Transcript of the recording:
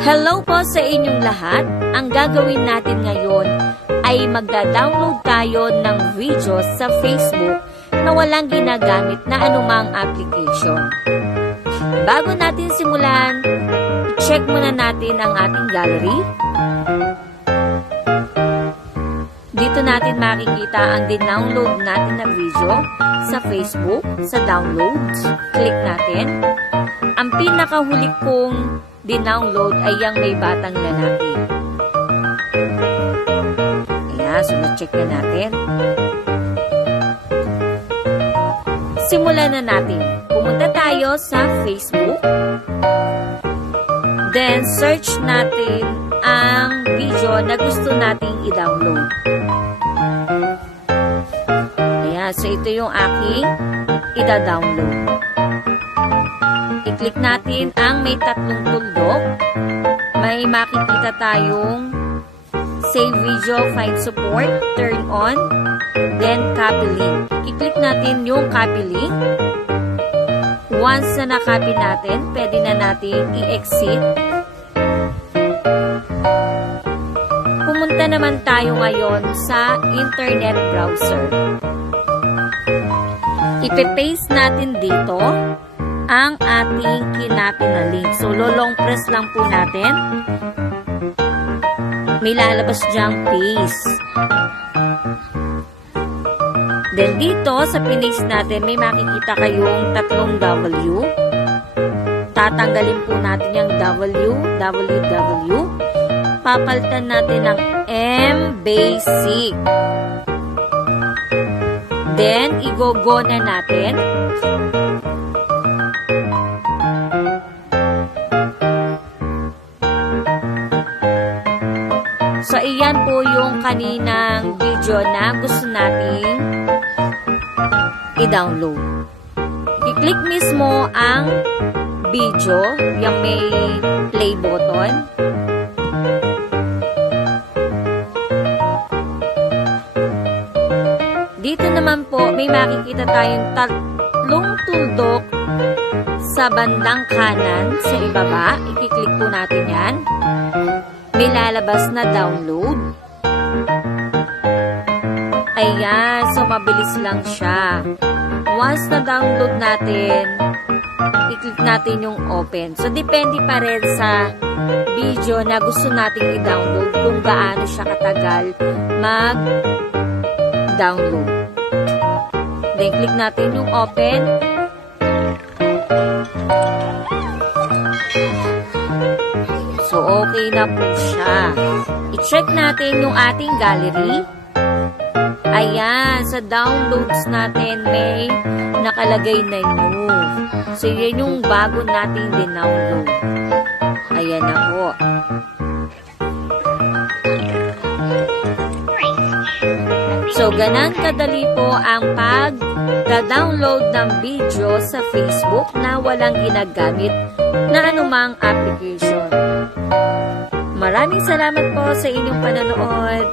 Hello po sa inyong lahat. Ang gagawin natin ngayon ay magda-download tayo ng video sa Facebook na walang ginagamit na anumang application. Bago natin simulan, i-check muna natin ang ating gallery. Dito natin makikita ang din-download natin na video sa Facebook, sa downloads. Click natin. Ang pinakahuli kong din-download ay yung may batang lalaki. Ayan, so na-check na natin. Simulan na natin. Pumunta tayo sa Facebook. Then, search natin ang video na gusto nating i-download. Ayan, so ito yung aking ida-download. I-click natin ang may tatlong tuldok. May makikita tayong save video, find support, turn on, then copy link. I-click natin yung copy link. Once na na-copy natin, pwede na natin i-exit. Pumunta naman tayo ngayon sa internet browser. Ipe-paste natin dito ang ating kinopy na link. So, long press lang po natin. May lalabas dyang paste. Then, dito sa pinaste natin, may makikita kayong tatlong W. Tatanggalin po natin yung W. Papalitan natin ng M basic. Then, i-go na natin. So, iyan po yung kaninang video na gusto nating i-download. I-click mismo ang video, yung may play button. Dito naman po, may makikita tayong tatlong tuldok sa bandang kanan sa ibaba. I-click po natin yan. May lalabas na download. Ayan, so mabilis lang siya. Once na download natin, i-click natin yung open. So, depende pa rin sa video na gusto nating i-download kung gaano siya katagal mag-download. Then, click natin yung open. So, okay na po siya. I-check natin yung ating gallery. Ayan, sa downloads natin may nakalagay na new. So, yan yung bago nating din-download. Ayan na po. So, ganan kadali po ang pag-download ng video sa Facebook na walang ginagamit na anumang application. Maraming salamat po sa inyong panonood.